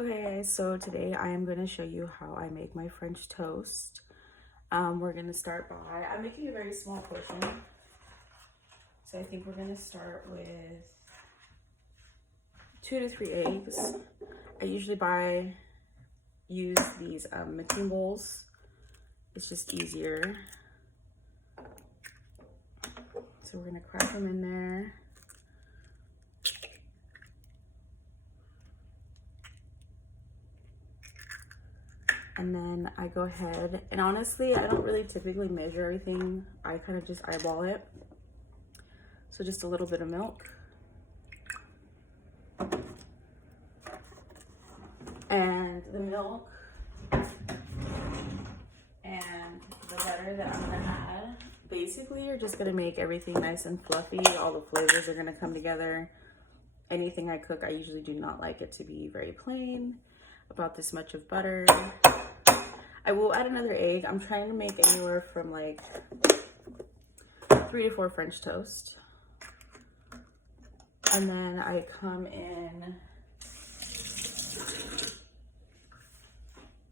Okay guys, so today I am going to show you how I make my French toast. We're going to start by, I'm making a very small portion. So I think we're going to start with 2 to 3 eggs. I usually use these mixing bowls. It's just easier. So we're going to crack them in there. And then I go ahead, and honestly, I don't really typically measure everything. I kind of just eyeball it. So just a little bit of milk. And the milk and the butter that I'm gonna add, basically you're just gonna make everything nice and fluffy. All the flavors are gonna come together. Anything I cook, I usually do not like it to be very plain. About this much of butter. I will add another egg. I'm trying to make anywhere from like 3 to 4 French toast. And then I come in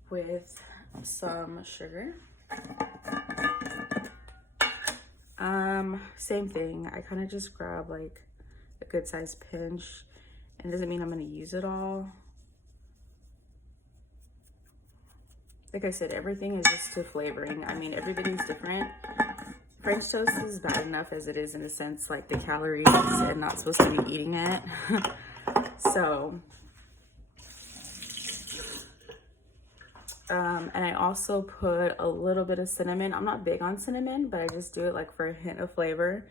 with some sugar. Same thing. I kind of just grab like a good sized pinch. And it doesn't mean I'm going to use it all. Like I said, everything is just to flavoring. I mean, everything's different. French toast is bad enough as it is, in a sense, like the calories, and not supposed to be eating it. So, and I also put a little bit of cinnamon. I'm not big on cinnamon, but I just do it like for a hint of flavor.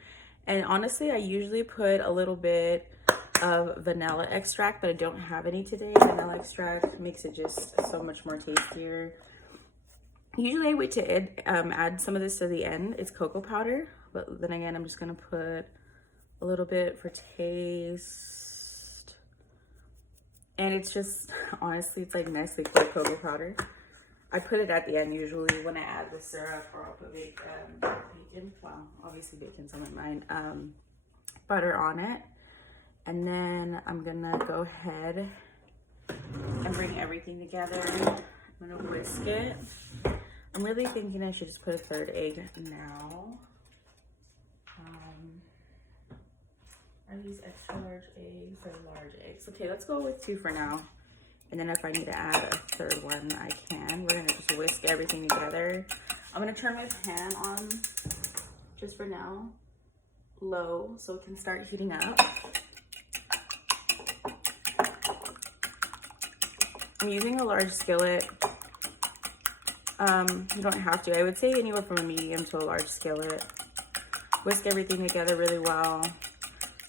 And honestly, I usually put a little bit of vanilla extract, but I don't have any today. Vanilla extract makes it just so much more tastier. Usually I wait to add some of this to the end. It's cocoa powder, but then again, I'm just gonna put a little bit for taste. And it's just, honestly, it's like nicely cooked cocoa powder. I put it at the end usually when I add the syrup, or I'll put bacon, well, obviously bacon's on mine, butter on it. And then I'm gonna go ahead and bring everything together. I'm gonna whisk it. I'm really thinking I should just put a 3rd egg now. Are these extra large eggs or large eggs? Okay, let's go with 2 for now. And then if I need to add a 3rd one, I can. We're gonna just whisk everything together. I'm gonna turn my pan on, just for now, low, so it can start heating up. I'm using a large skillet. You don't have to. I would say anywhere from a medium to a large skillet. Whisk everything together really well.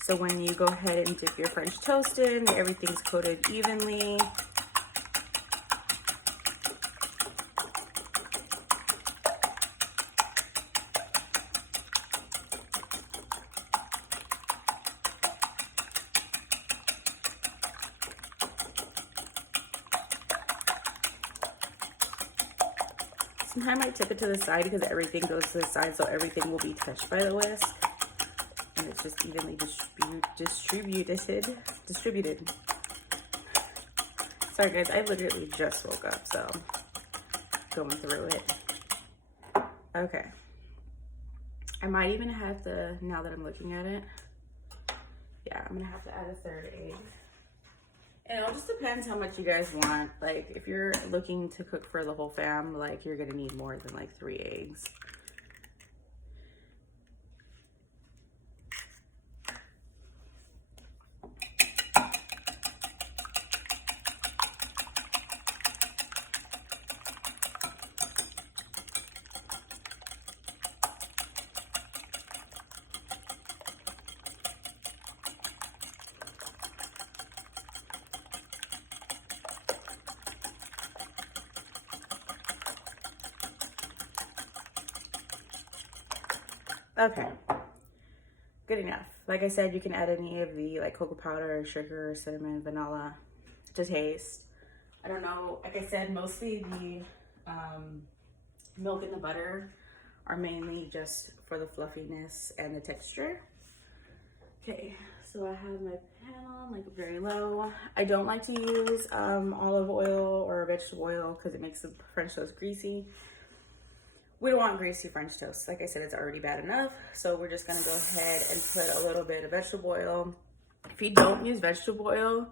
So when you go ahead and dip your French toast in, everything's coated evenly. Sometimes I tip it to the side because everything goes to the side, so everything will be touched by the whisk. And it's just evenly distributed. Sorry guys, I literally just woke up, so going through it. Okay. I might even have to, now that I'm looking at it, yeah, I'm gonna have to add a 3rd egg. And it all just depends how much you guys want. Like, if you're looking to cook for the whole fam, like, you're gonna need more than like 3 eggs. Okay, good enough. Like I said, you can add any of the like cocoa powder, sugar, cinnamon, vanilla to taste. I don't know, like I said, mostly the milk and the butter are mainly just for the fluffiness and the texture. Okay, So I have my pan on like very low. I don't like to use olive oil or vegetable oil because it makes the French toast greasy. We don't want greasy French toast. Like I said, it's already bad enough. So we're just gonna go ahead and put a little bit of vegetable oil. If you don't use vegetable oil,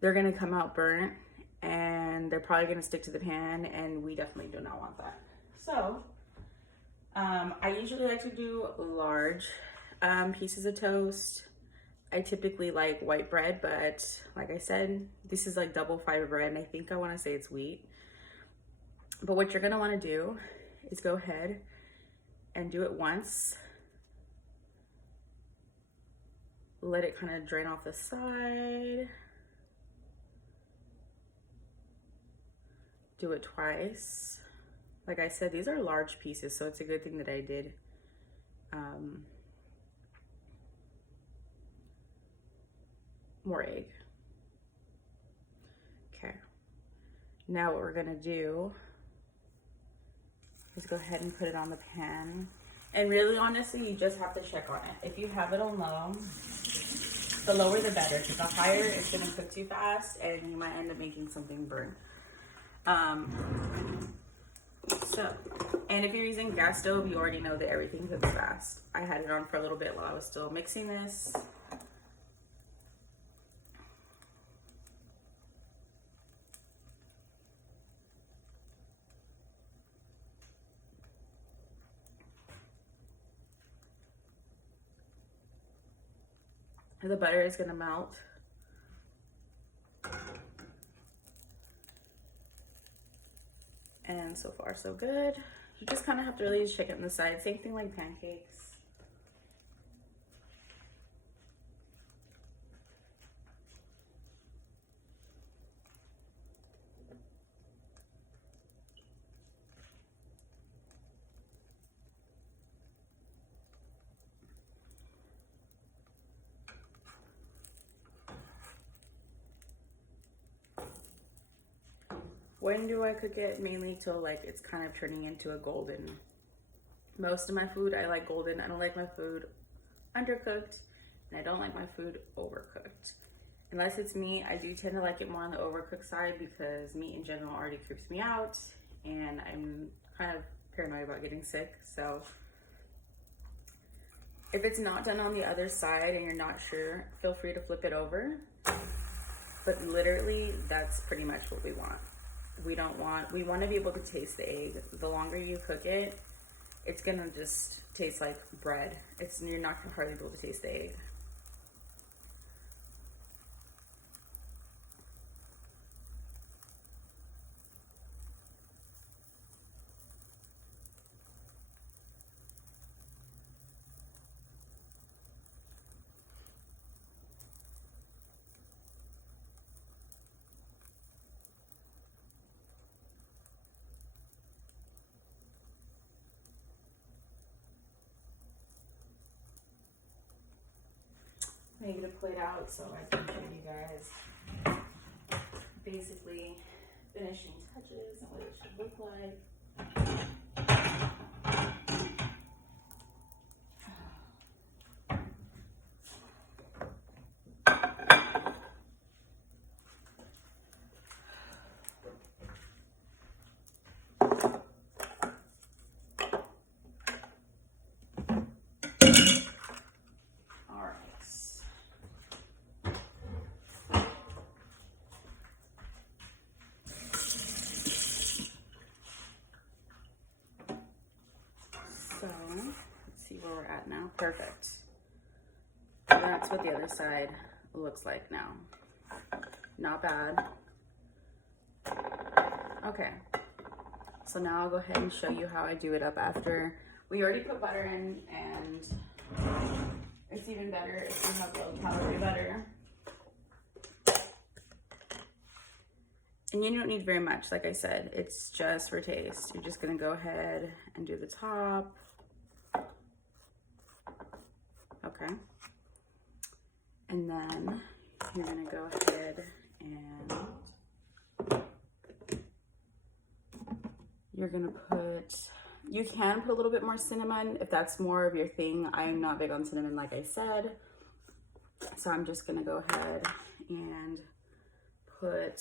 they're gonna come out burnt and they're probably gonna stick to the pan, and we definitely do not want that. So I usually like to do large pieces of toast. I typically like white bread, but like I said, this is like double fiber bread, and I think I wanna say it's wheat. But what you're gonna wanna do is go ahead and do it once. Let it kind of drain off the side. Do it twice. Like I said, these are large pieces, so it's a good thing that I did more egg. Okay. Now what we're gonna do is go ahead and put it on the pan. And really, honestly, you just have to check on it. If you have it on low, the lower the better, because the higher it's gonna cook too fast and you might end up making something burn. And if you're using gas stove, you already know that everything cooks fast. I had it on for a little bit while I was still mixing this. The butter is gonna melt. And so far so good. You just kind of have to really check it on the side. Same thing like pancakes. When do I cook it? Mainly till like it's kind of turning into a golden. Most of my food I like golden. I don't like my food undercooked, and I don't like my food overcooked. Unless it's meat, I do tend to like it more on the overcooked side because meat in general already creeps me out, and I'm kind of paranoid about getting sick. So if it's not done on the other side and you're not sure, feel free to flip it over. But literally, that's pretty much what we want. We want to be able to taste the egg. The longer you cook it, it's gonna just taste like bread. You're not gonna hardly be able to taste the egg. I need to plate out so I can show you guys basically finishing touches and what it should look like. Where we're at now. Perfect. That's what the other side looks like now. Not bad. Okay. So now I'll go ahead and show you how I do it up after. We already put butter in, and it's even better if you have low calorie butter. And you don't need very much, like I said, it's just for taste. You're just gonna go ahead and do the top. Okay. And then you're gonna go ahead and you're gonna you can put a little bit more cinnamon if that's more of your thing. I'm not big on cinnamon, like I said. So I'm just gonna go ahead and put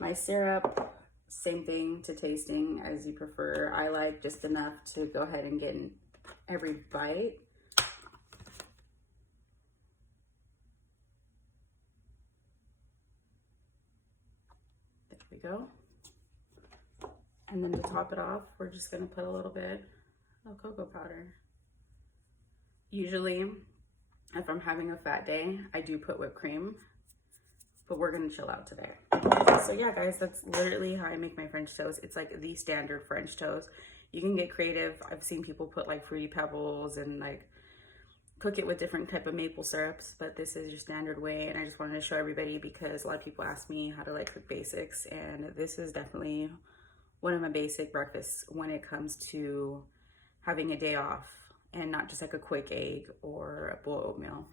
my syrup, same thing to tasting as you prefer. I like just enough to go ahead and get in every bite. There we go. And then to top it off, we're just gonna put a little bit of cocoa powder. Usually, if I'm having a fat day, I do put whipped cream, but we're gonna chill out today. So yeah, guys, that's literally how I make my French toast. It's like the standard French toast. You can get creative. I've seen people put like Fruity Pebbles and like cook it with different type of maple syrups, but this is your standard way. And I just wanted to show everybody because a lot of people ask me how to like cook basics, and this is definitely one of my basic breakfasts when it comes to having a day off and not just like a quick egg or a bowl of oatmeal.